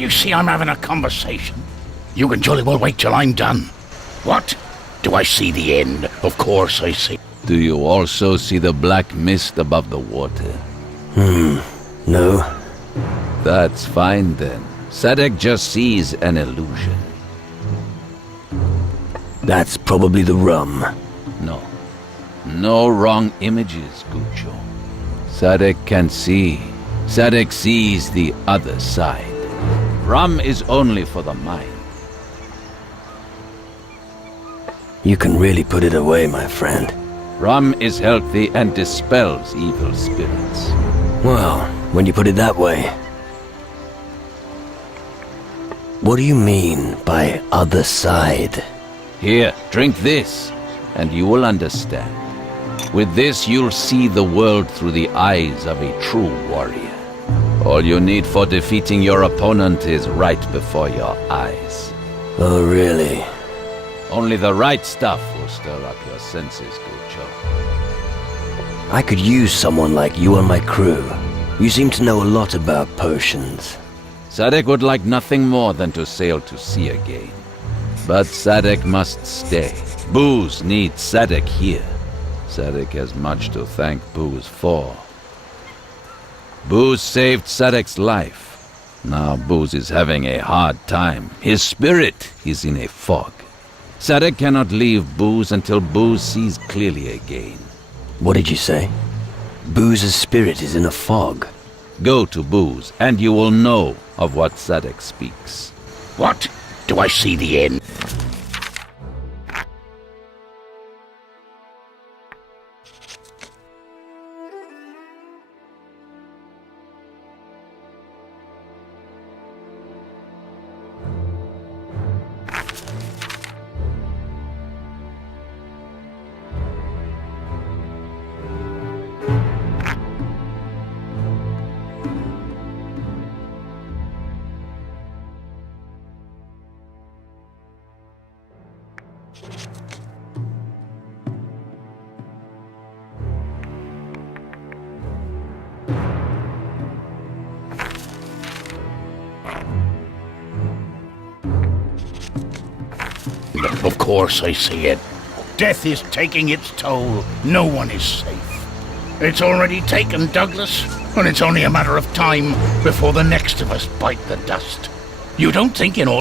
Can't you see I'm having a conversation? You can jolly well wait till I'm done. What? Do I see the end? Of course I see. Do you also see the black mist above the water? No. That's fine then. Sadek just sees an illusion. That's probably the rum. No. No wrong images, Gucho. Sadek can see. Sadek sees the other side. Rum is only for the mind. You can really put it away, my friend. Rum is healthy and dispels evil spirits. Well, when you put it that way. What do you mean by other side? Here, drink this, and you will understand. With this, you'll see the world through the eyes of a true warrior. All you need for defeating your opponent is right before your eyes. Oh, really? Only the right stuff will stir up your senses, Gucho. I could use someone like you on my crew. You seem to know a lot about potions. Sadek would like nothing more than to sail to sea again. But Sadek must stay. Booze needs Sadek here. Sadek has much to thank Booze for. Booze saved Sadek's life. Now Booze is having a hard time. His spirit is in a fog. Sadek cannot leave Booze until Booze sees clearly again. What did you say? Booze's spirit is in a fog. Go to Booze, and you will know of what Sadek speaks. What? Do I see the end? Of course I see it. Death is taking its toll. No one is safe. It's already taken Douglas, and it's only a matter of time before the next of us bite the dust. You don't think in all...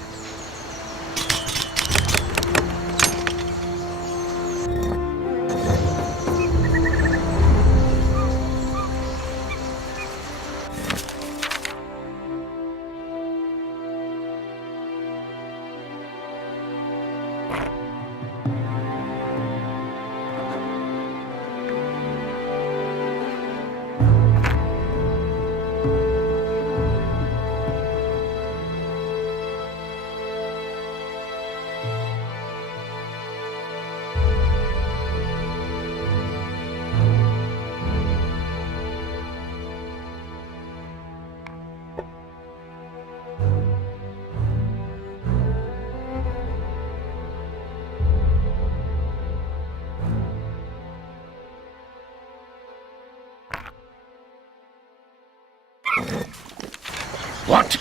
What?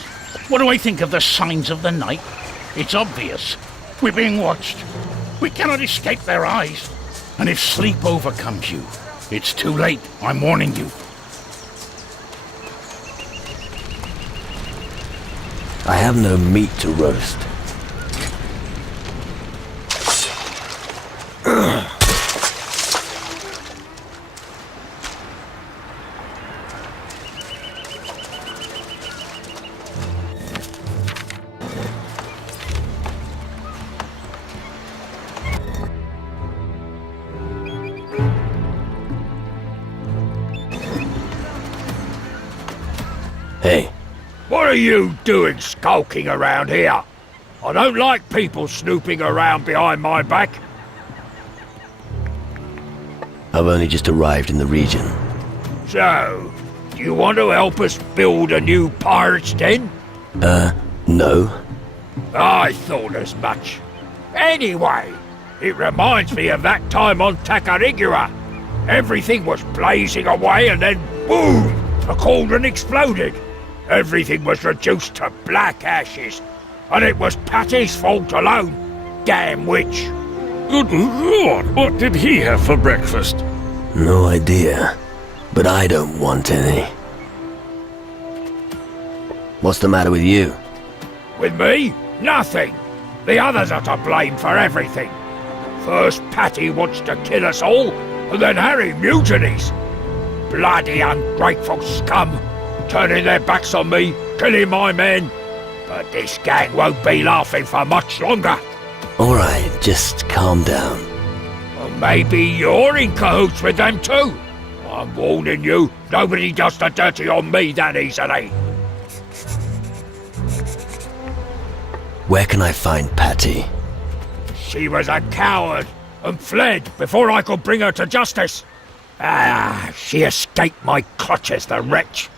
What do I think of the signs of the night? It's obvious. We're being watched. We cannot escape their eyes. And if sleep overcomes you, it's too late. I'm warning you. I have no meat to roast. Hey. What are you doing skulking around here? I don't like people snooping around behind my back. I've only just arrived in the region. So, do you want to help us build a new pirate's den? No. I thought as much. Anyway, it reminds me of that time on Tacarigua. Everything was blazing away and then boom! The cauldron exploded. everything was reduced to black ashes. And it was Patty's fault alone. Damn witch. Good Lord, what did he have for breakfast? No idea. But I don't want any. What's the matter with you? With me? Nothing. The others are to blame for everything. First Patty wants to kill us all, and then Harry mutinies. Bloody ungrateful scum, turning their backs on me, killing my men. But this gang won't be laughing for much longer. Alright, just calm down. Or maybe you're in cahoots with them too. I'm warning you, nobody does the dirty on me that easily. Where can I find Patty? She was a coward and fled before I could bring her to justice. She escaped my clutches, the wretch.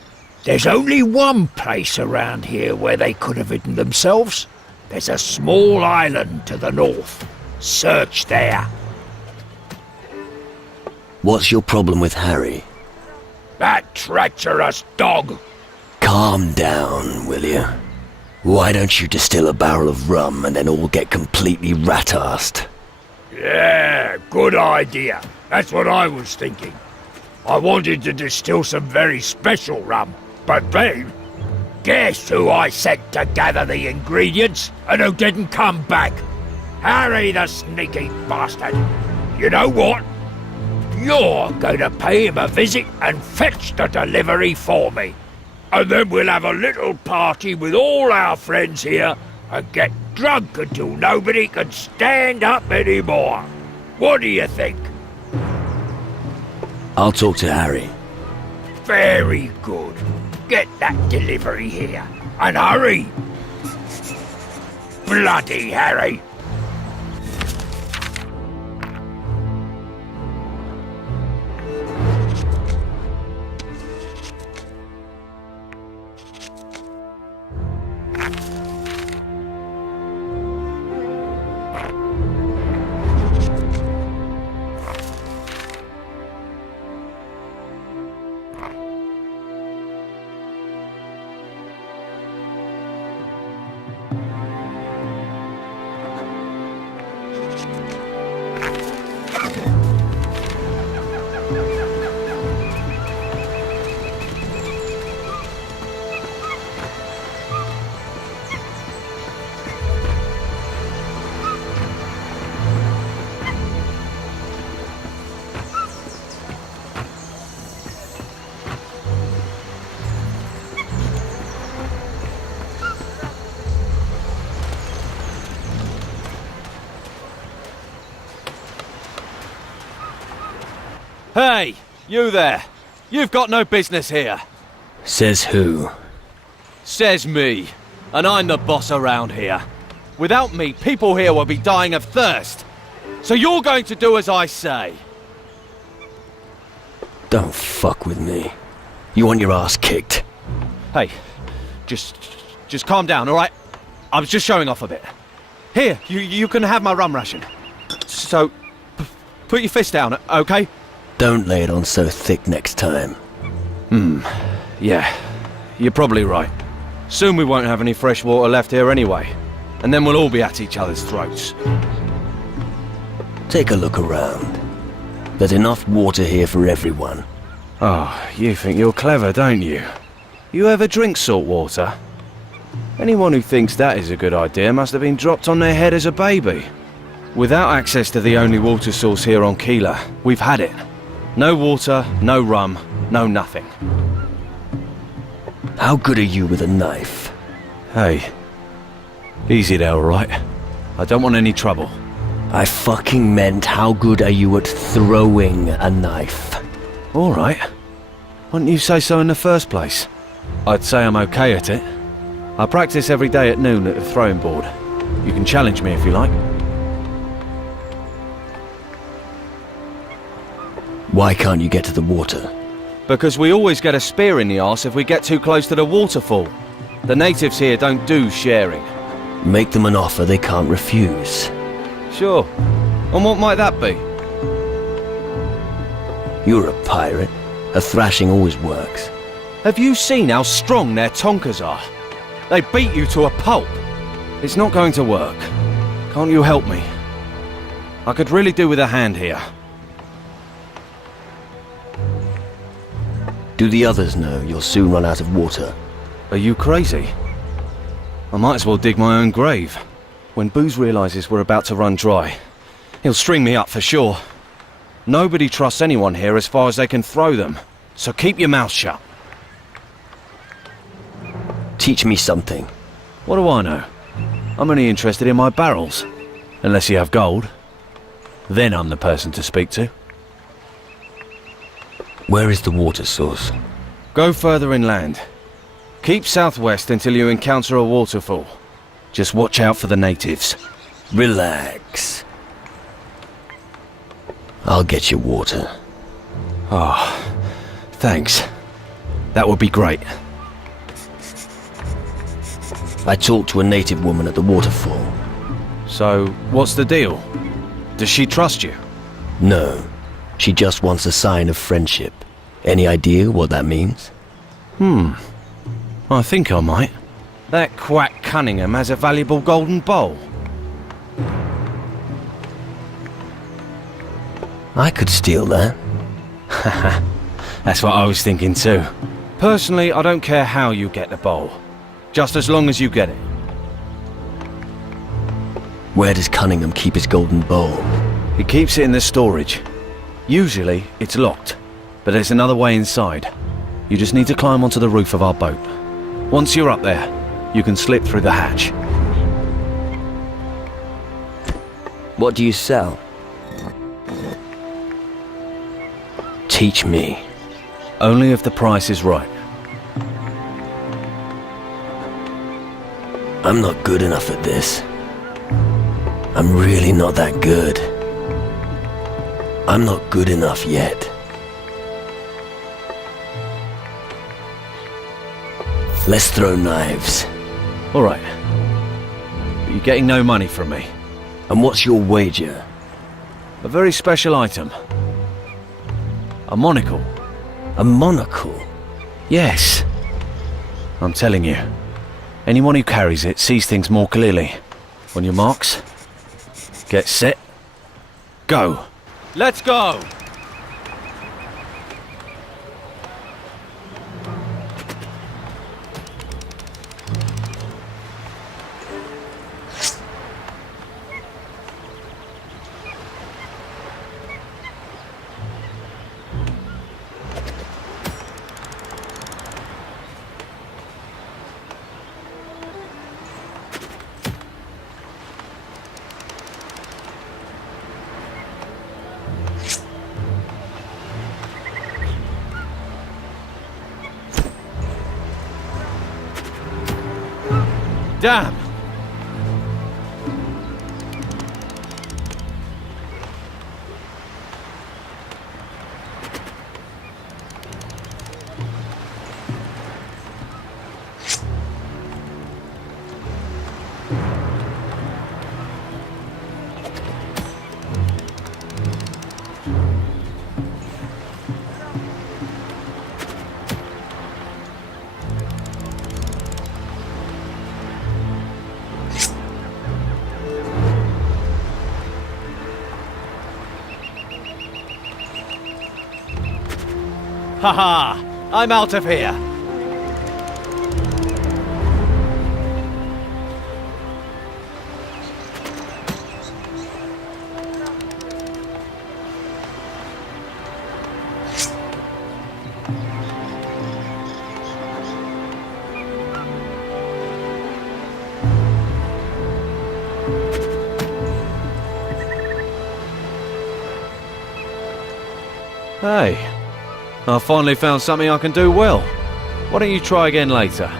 There's only one place around here where they could have hidden themselves. There's a small island to the north. Search there. What's your problem with Harry? That treacherous dog. Calm down, will you? Why don't you distill a barrel of rum and then all get completely rat-assed? Yeah, good idea. That's what I was thinking. I wanted to distill some very special rum, but then, guess who I sent to gather the ingredients and who didn't come back? Harry the sneaky bastard. You know what? You're going to pay him a visit and fetch the delivery for me. And then we'll have a little party with all our friends here and get drunk until nobody can stand up anymore. What do you think? I'll talk to Harry. Very good. Get that delivery here. And hurry! Bloody Harry! Hey, you there! You've got no business here! Says who? Says me. And I'm the boss around here. Without me, people here will be dying of thirst. So you're going to do as I say. Don't fuck with me. You want your ass kicked? Hey, just calm down, alright? I was just showing off a bit. Here, you can have my rum ration. So, put your fist down, okay? Don't lay it on so thick next time. Yeah, you're probably right. Soon we won't have any fresh water left here anyway. And then we'll all be at each other's throats. Take a look around. There's enough water here for everyone. Oh, you think you're clever, don't you? You ever drink salt water? Anyone who thinks that is a good idea must have been dropped on their head as a baby. Without access to the only water source here on Kila, we've had it. No water, no rum, no nothing. How good are you with a knife? Hey, easy there, alright? I don't want any trouble. I fucking meant how good are you at throwing a knife? Alright. Why didn't you say so in the first place? I'd say I'm okay at it. I practice every day at noon at the throwing board. You can challenge me if you like. Why can't you get to the water? Because we always get a spear in the arse if we get too close to the waterfall. The natives here don't do sharing. Make them an offer they can't refuse. Sure. And what might that be? You're a pirate. A thrashing always works. Have you seen how strong their tonkers are? They beat you to a pulp. It's not going to work. Can't you help me? I could really do with a hand here. Do the others know you'll soon run out of water? Are you crazy? I might as well dig my own grave. When Booze realizes we're about to run dry, he'll string me up for sure. Nobody trusts anyone here as far as they can throw them, so keep your mouth shut. Teach me something. What do I know? I'm only interested in my barrels. Unless you have gold. Then I'm the person to speak to. Where is the water source? Go further inland. Keep southwest until you encounter a waterfall. Just watch out for the natives. Relax. I'll get you water. Oh, thanks. That would be great. I talked to a native woman at the waterfall. So, what's the deal? Does she trust you? No. She just wants a sign of friendship. Any idea what that means? I think I might. That quack Cunningham has a valuable golden bowl. I could steal that. That's what I was thinking too. Personally, I don't care how you get the bowl. Just as long as you get it. Where does Cunningham keep his golden bowl? He keeps it in the storage. Usually, it's locked. But there's another way inside. You just need to climb onto the roof of our boat. Once you're up there, you can slip through the hatch. What do you sell? Teach me. Only if the price is right. I'm not good enough at this. I'm really not that good. I'm not good enough yet. Let's throw knives. All right. But you're getting no money from me. And what's your wager? A very special item. A monocle. A monocle? Yes. I'm telling you. Anyone who carries it sees things more clearly. On your marks, get set, go. Let's go! Damn! Haha! I'm out of here! Hey. I finally found something I can do well. Why don't you try again later?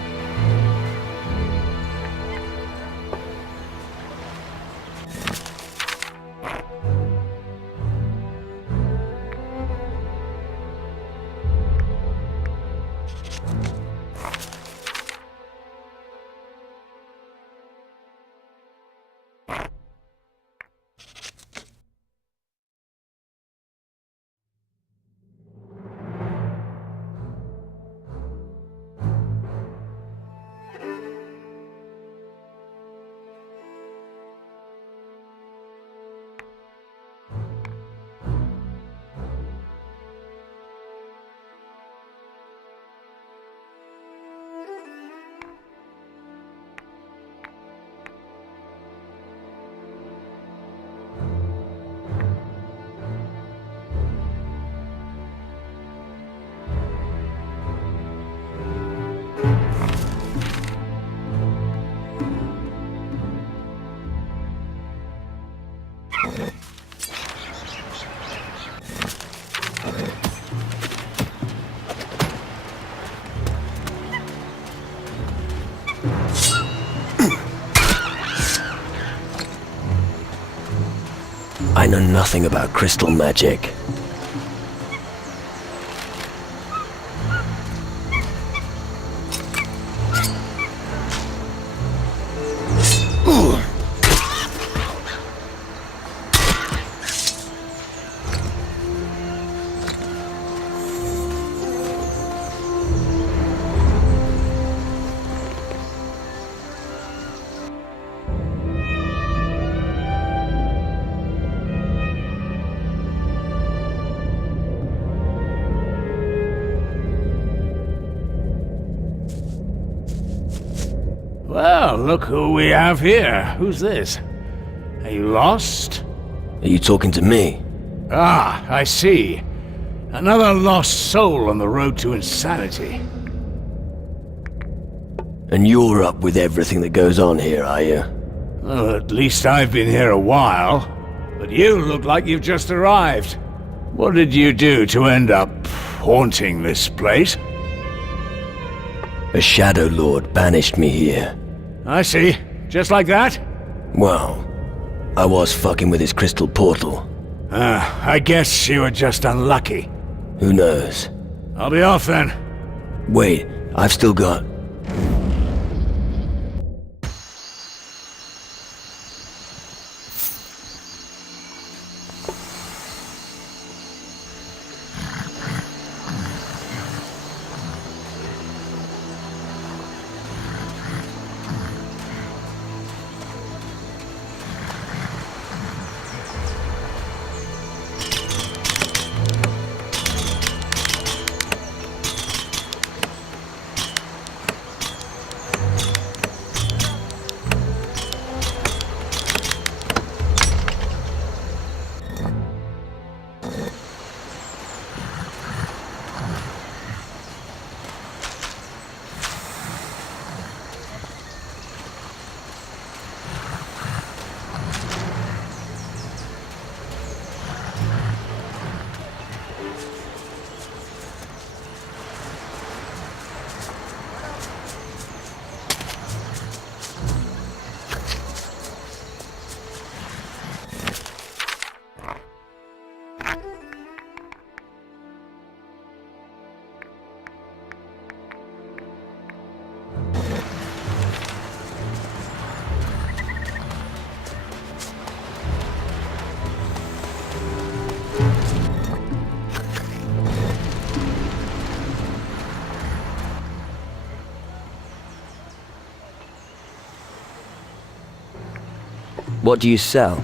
know nothing about crystal magic. Well, look who we have here. Who's this? Are you lost? Are you talking to me? Ah, I see. Another lost soul on the road to insanity. And you're up with everything that goes on here, are you? Well, at least I've been here a while. But you look like you've just arrived. What did you do to end up haunting this place? A Shadow Lord banished me here. I see. Just like that? Well, I was fucking with his crystal portal. I guess you were just unlucky. Who knows? I'll be off then. Wait, I've still got... What do you sell?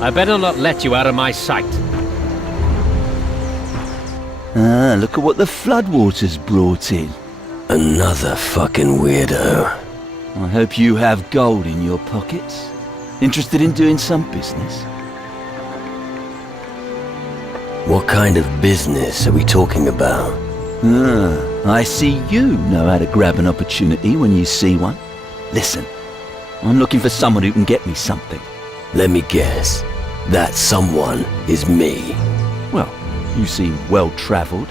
I better not let you out of my sight. Ah, look at what the floodwaters brought in. Another fucking weirdo. I hope you have gold in your pockets. Interested in doing some business? What kind of business are we talking about? Ah, I see you know how to grab an opportunity when you see one. Listen, I'm looking for someone who can get me something. Let me guess. That someone is me. Well, you seem well-travelled,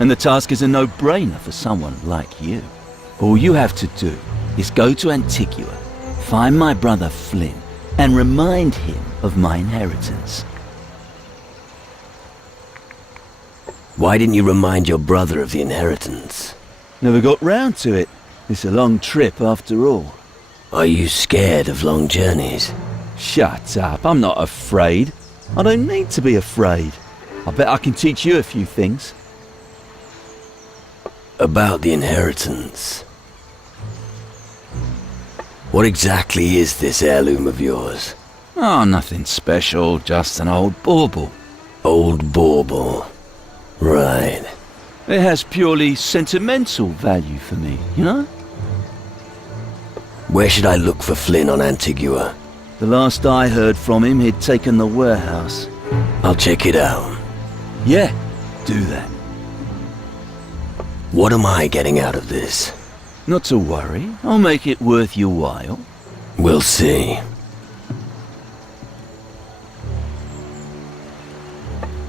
and the task is a no-brainer for someone like you. All you have to do is go to Antigua, find my brother Flynn, and remind him of my inheritance. Why didn't you remind your brother of the inheritance? Never got round to it. It's a long trip after all. Are you scared of long journeys? Shut up, I'm not afraid. I don't need to be afraid. I bet I can teach you a few things. About the inheritance. What exactly is this heirloom of yours? Oh, nothing special, just an old bauble. Old bauble. Right. It has purely sentimental value for me, you know? Where should I look for Flynn on Antigua? The last I heard from him, he'd taken the warehouse. I'll check it out. Yeah, do that. What am I getting out of this? Not to worry, I'll make it worth your while. We'll see.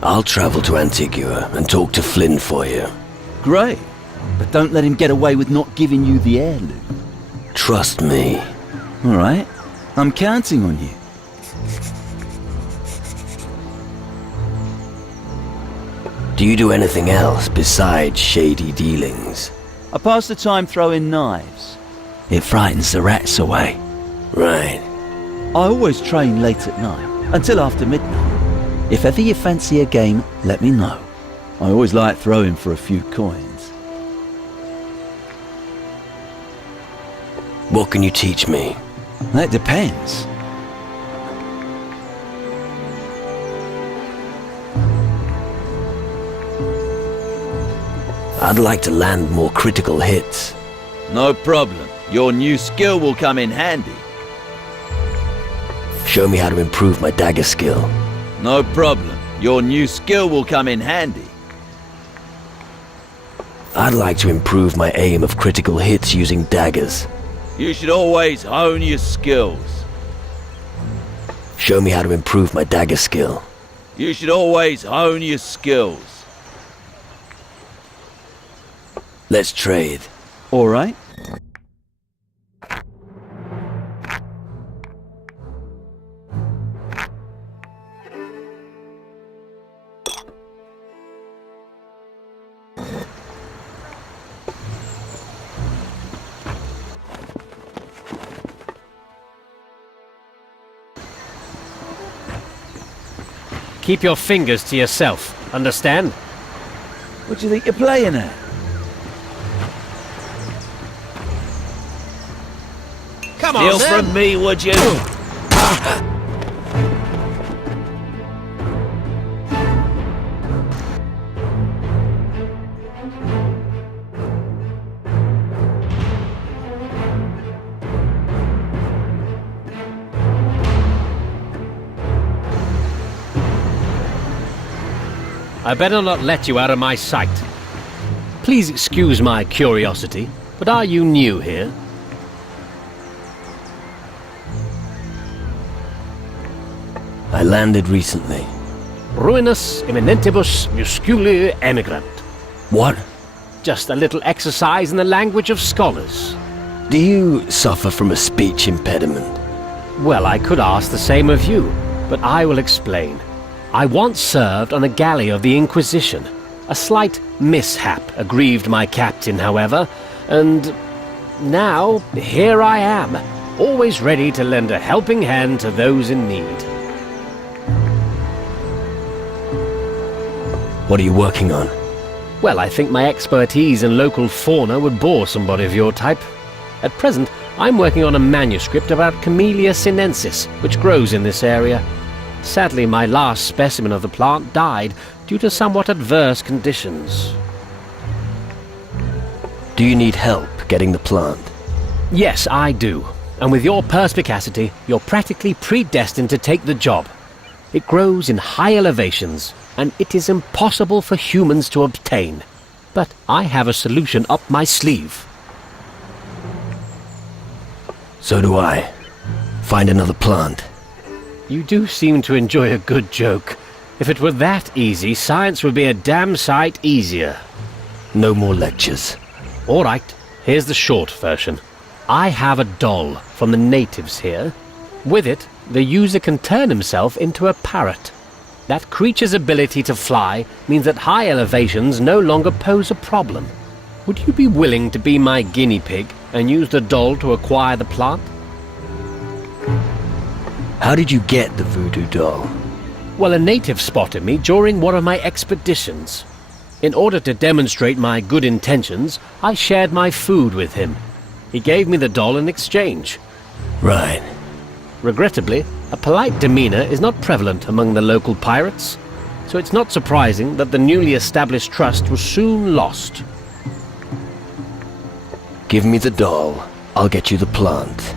I'll travel to Antigua and talk to Flynn for you. Great, but don't let him get away with not giving you the heirloom. Trust me. All right, I'm counting on you. Do you do anything else besides shady dealings? I pass the time throwing knives. It frightens the rats away. Right. I always train late at night, until after midnight. If ever you fancy a game, let me know. I always like throwing for a few coins. What can you teach me? That depends. I'd like to land more critical hits. No problem. Your new skill will come in handy. Show me how to improve my dagger skill. No problem. Your new skill will come in handy. I'd like to improve my aim of critical hits using daggers. You should always hone your skills. Show me how to improve my dagger skill. You should always hone your skills. Let's trade. All right. Keep your fingers to yourself, understand? What do you think you're playing at? Come on, Steal from me, would you? I better not let you out of my sight. Please excuse my curiosity, but are you new here? I landed recently. Ruinus eminentibus musculi emigrant. What? Just a little exercise in the language of scholars. Do you suffer from a speech impediment? Well, I could ask the same of you, but I will explain. I once served on a galley of the Inquisition. A slight mishap aggrieved my captain, however, and now here I am, always ready to lend a helping hand to those in need. What are you working on? Well, I think my expertise in local fauna would bore somebody of your type. At present, I'm working on a manuscript about Camellia sinensis, which grows in this area. Sadly, my last specimen of the plant died due to somewhat adverse conditions. Do you need help getting the plant? Yes, I do. And with your perspicacity, you're practically predestined to take the job. It grows in high elevations, and it is impossible for humans to obtain. But I have a solution up my sleeve. So do I. Find another plant. You do seem to enjoy a good joke. If it were that easy, science would be a damn sight easier. No more lectures. All right, here's the short version. I have a doll from the natives here. With it, the user can turn himself into a parrot. That creature's ability to fly means that high elevations no longer pose a problem. Would you be willing to be my guinea pig and use the doll to acquire the plant? How did you get the voodoo doll? Well, a native spotted me during one of my expeditions. In order to demonstrate my good intentions, I shared my food with him. He gave me the doll in exchange. Right. Regrettably, a polite demeanor is not prevalent among the local pirates, so it's not surprising that the newly established trust was soon lost. Give me the doll. I'll get you the plant.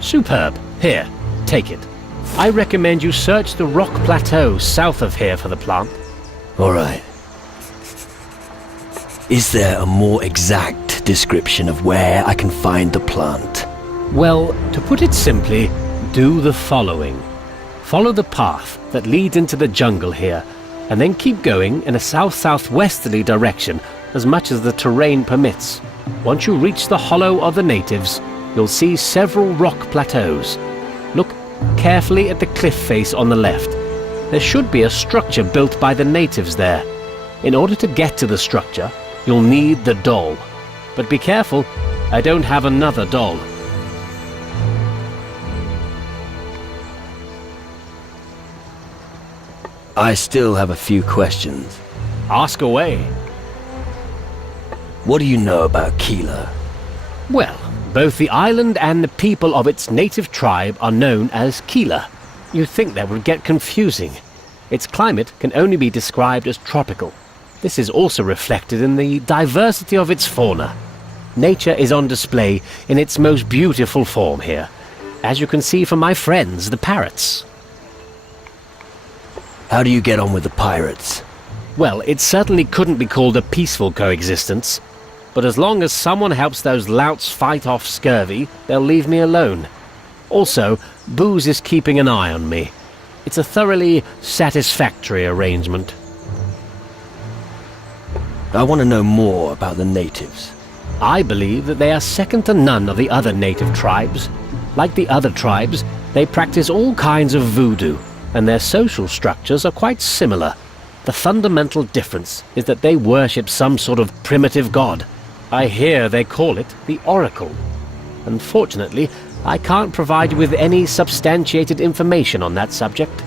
Superb. Here, take it. I recommend you search the rock plateau south of here for the plant. All right. Is there a more exact description of where I can find the plant? Well, to put it simply, do the following. Follow the path that leads into the jungle here, and then keep going in a south-southwesterly direction as much as the terrain permits. Once you reach the hollow of the natives, you'll see several rock plateaus. Look carefully at the cliff face on the left. There should be a structure built by the natives there. In order to get to the structure, you'll need the doll. But be careful, I don't have another doll. I still have a few questions. Ask away. What do you know about Kila? Well, both the island and the people of its native tribe are known as Kila. You'd think that would get confusing. Its climate can only be described as tropical. This is also reflected in the diversity of its fauna. Nature is on display in its most beautiful form here, as you can see from my friends, the parrots. How do you get on with the pirates? Well, it certainly couldn't be called a peaceful coexistence. But as long as someone helps those louts fight off scurvy, they'll leave me alone. Also, Booze is keeping an eye on me. It's a thoroughly satisfactory arrangement. I want to know more about the natives. I believe that they are second to none of the other native tribes. Like the other tribes, they practice all kinds of voodoo, and their social structures are quite similar. The fundamental difference is that they worship some sort of primitive god. I hear they call it the Oracle. Unfortunately, I can't provide you with any substantiated information on that subject.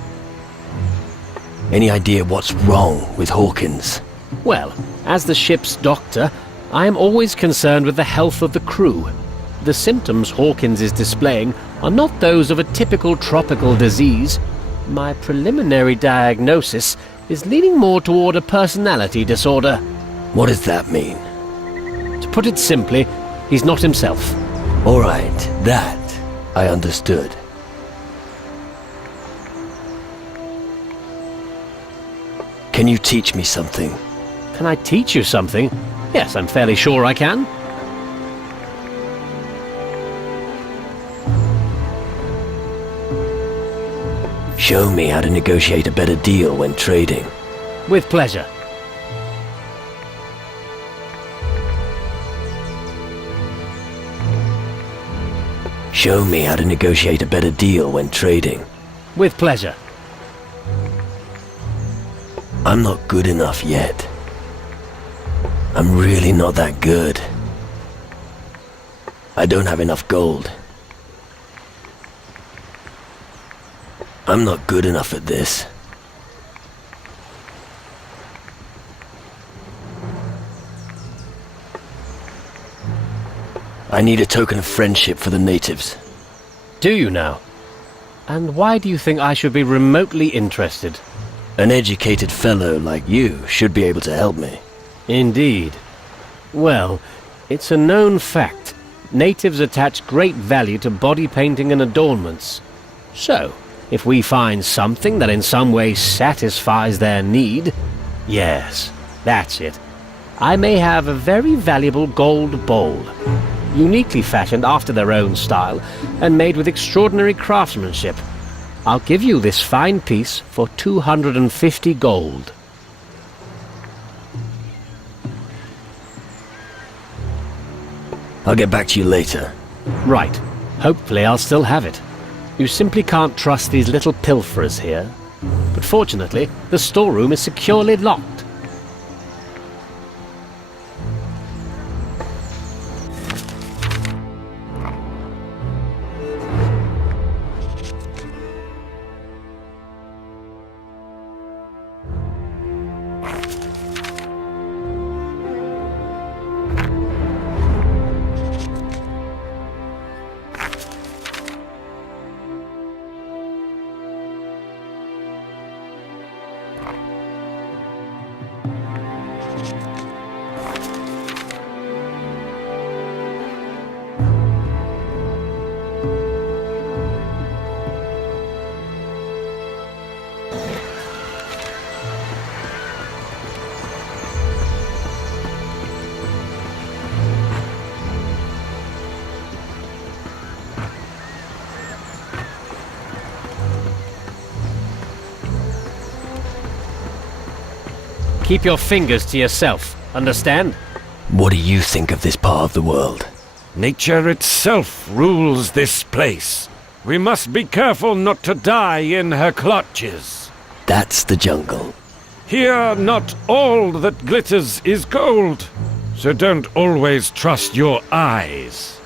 Any idea what's wrong with Hawkins? Well, as the ship's doctor, I am always concerned with the health of the crew. The symptoms Hawkins is displaying are not those of a typical tropical disease. My preliminary diagnosis is leaning more toward a personality disorder. What does that mean? To put it simply, he's not himself. All right, that I understood. Can you teach me something? Can I teach you something? Yes, I'm fairly sure I can. Show me how to negotiate a better deal when trading. With pleasure. Show me how to negotiate a better deal when trading. With pleasure. I'm not good enough yet. I'm really not that good. I don't have enough gold. I'm not good enough at this. I need a token of friendship for the natives. Do you now? And why do you think I should be remotely interested? An educated fellow like you should be able to help me. Indeed. Well, it's a known fact. Natives attach great value to body painting and adornments. So, if we find something that in some way satisfies their need... Yes, that's it. I may have a very valuable gold bowl, uniquely fashioned after their own style and made with extraordinary craftsmanship. I'll give you this fine piece for 250 gold. I'll get back to you later. Right. Hopefully I'll still have it. You simply can't trust these little pilferers here. But fortunately, the storeroom is securely locked. Keep your fingers to yourself, understand? What do you think of this part of the world? Nature itself rules this place. We must be careful not to die in her clutches. That's the jungle. Here, not all that glitters is gold, so don't always trust your eyes.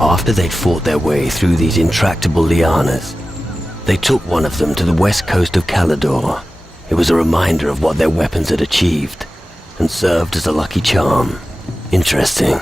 After they'd fought their way through these intractable lianas, they took one of them to the west coast of Calador. It was a reminder of what their weapons had achieved, and served as a lucky charm. Interesting.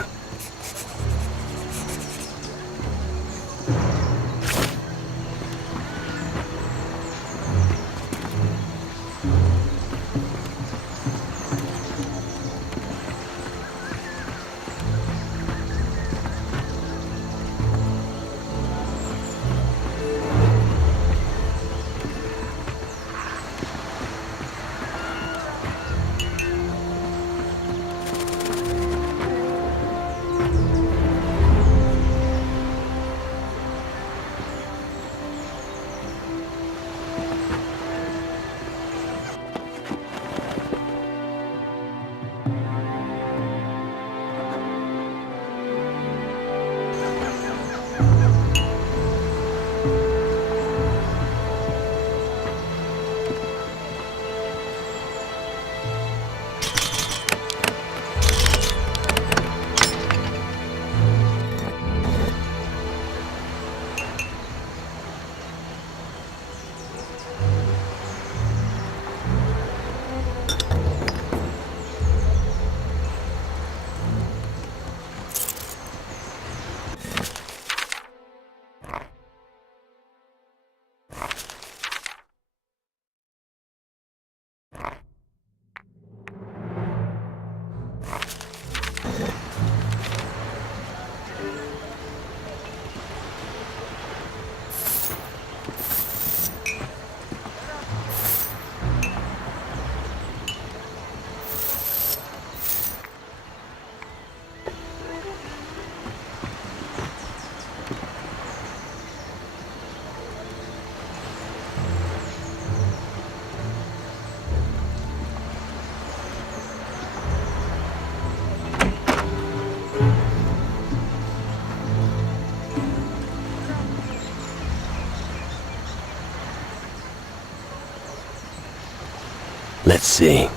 Let's see.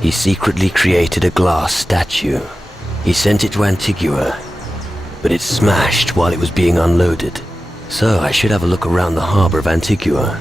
He secretly created a glass statue. He sent it to Antigua, but it smashed while it was being unloaded. So I should have a look around the harbor of Antigua.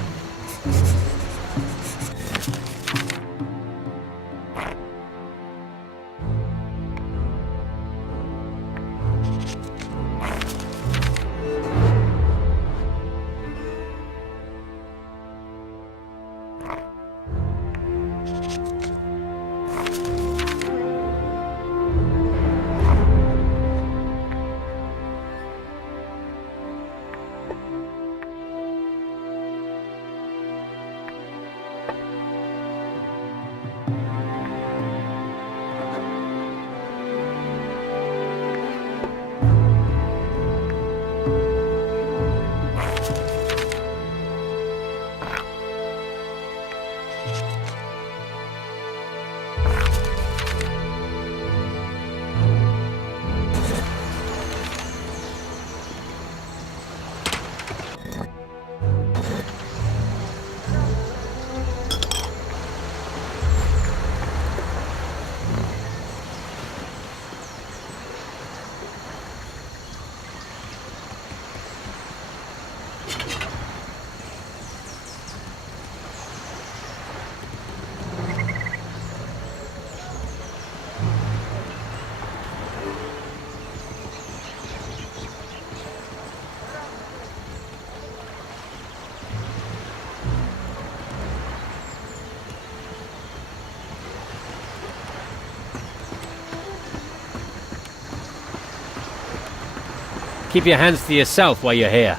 Keep your hands to yourself while you're here.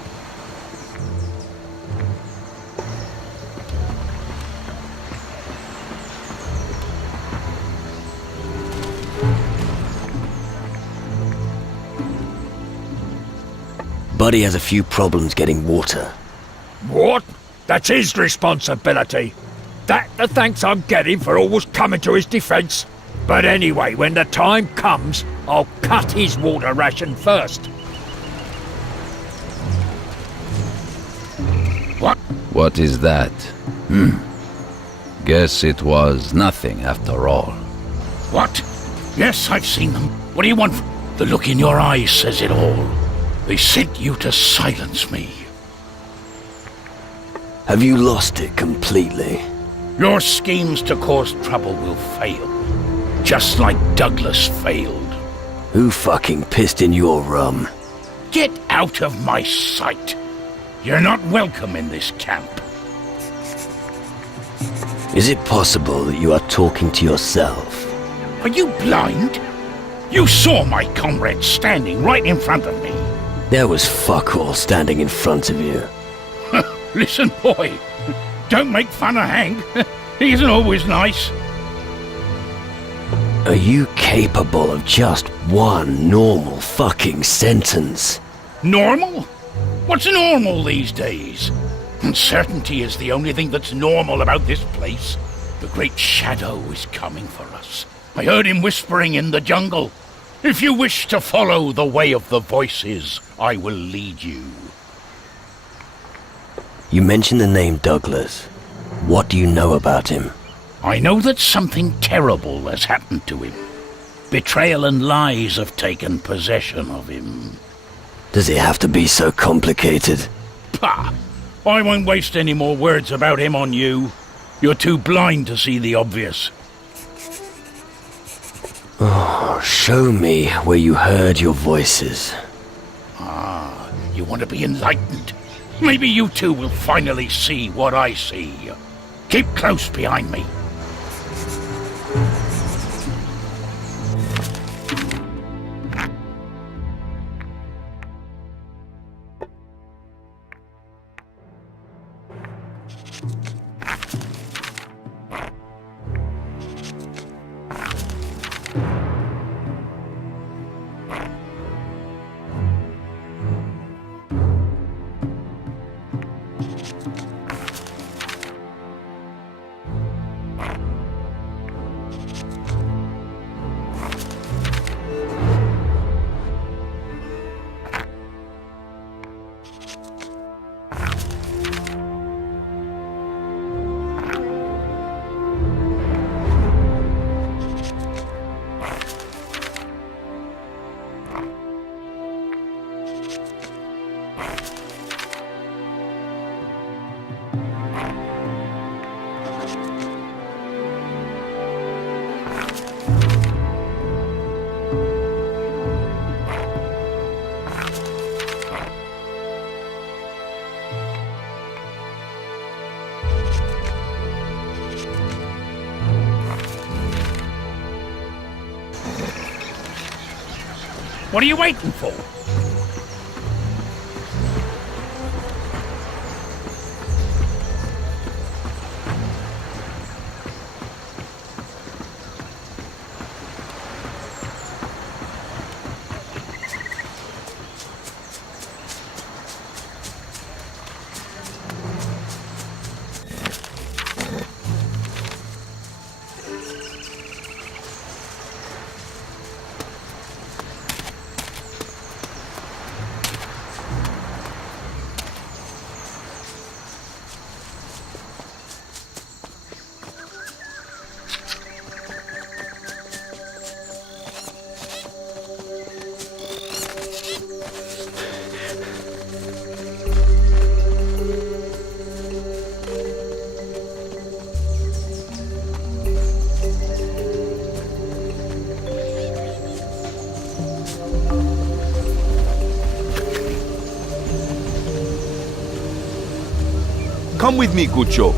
Buddy has a few problems getting water. What? That's his responsibility. That the thanks I'm getting for always coming to his defence. But anyway, when the time comes, I'll cut his water ration first. What is that? Guess it was nothing after all. What? Yes, I've seen them. What do you want? The look in your eyes says it all. They sent you to silence me. Have you lost it completely? Your schemes to cause trouble will fail. Just like Douglas failed. Who fucking pissed in your rum? Get out of my sight. You're not welcome in this camp. Is it possible that you are talking to yourself? Are you blind? You saw my comrade standing right in front of me. There was fuck all standing in front of you. Listen, boy. Don't make fun of Hank. He isn't always nice. Are you capable of just one normal fucking sentence? Normal? What's normal these days? Uncertainty is the only thing that's normal about this place. The Great Shadow is coming for us. I heard him whispering in the jungle. If you wish to follow the way of the voices, I will lead you. You mentioned the name Douglas. What do you know about him? I know that something terrible has happened to him. Betrayal and lies have taken possession of him. Does it have to be so complicated? Pah! I won't waste any more words about him on you. You're too blind to see the obvious. Oh, show me where you heard your voices. Ah, you want to be enlightened? Maybe you too will finally see what I see. Keep close behind me. What are you waiting for? Come with me, Gucho.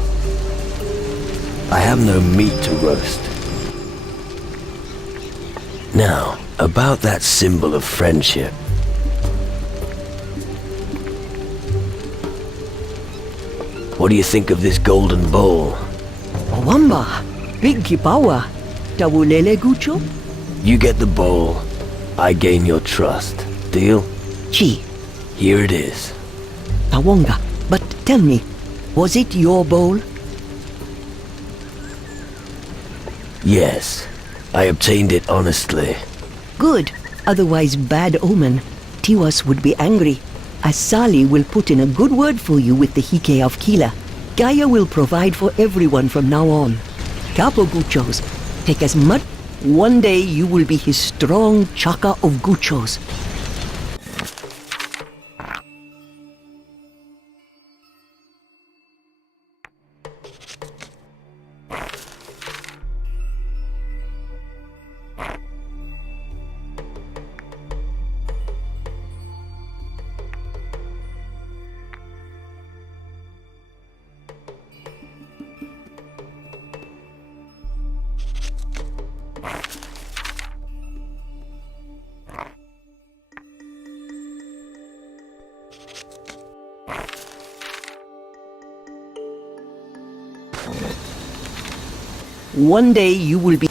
I have no meat to roast. Now, about that symbol of friendship. What do you think of this golden bowl? Wamba, big kipawa. Tawulele Gucho? You get the bowl, I gain your trust. Deal? Chi, Here it is. Tawonga. But tell me, was it your bowl? Yes, I obtained it honestly. Good. Otherwise, bad omen. Tiwas would be angry. Asali will put in a good word for you with the Hike of Kila. Gaia will provide for everyone from now on. Capo Guchos, take as much. One day you will be his strong chaka of Guchos. One day you will be...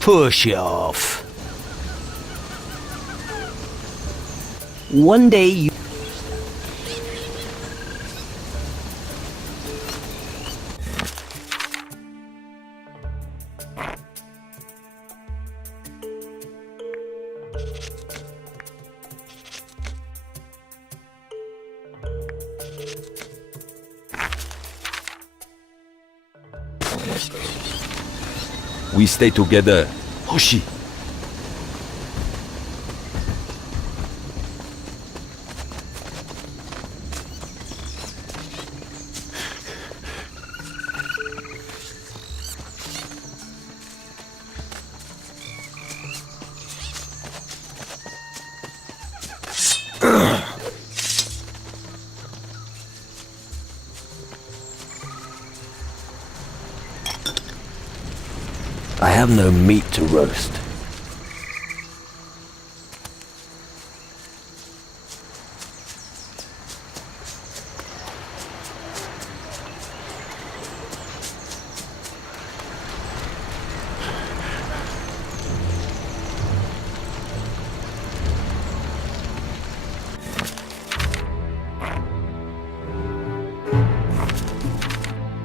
Push off. One day you... We stay together. Hoshi. I have no meat to roast.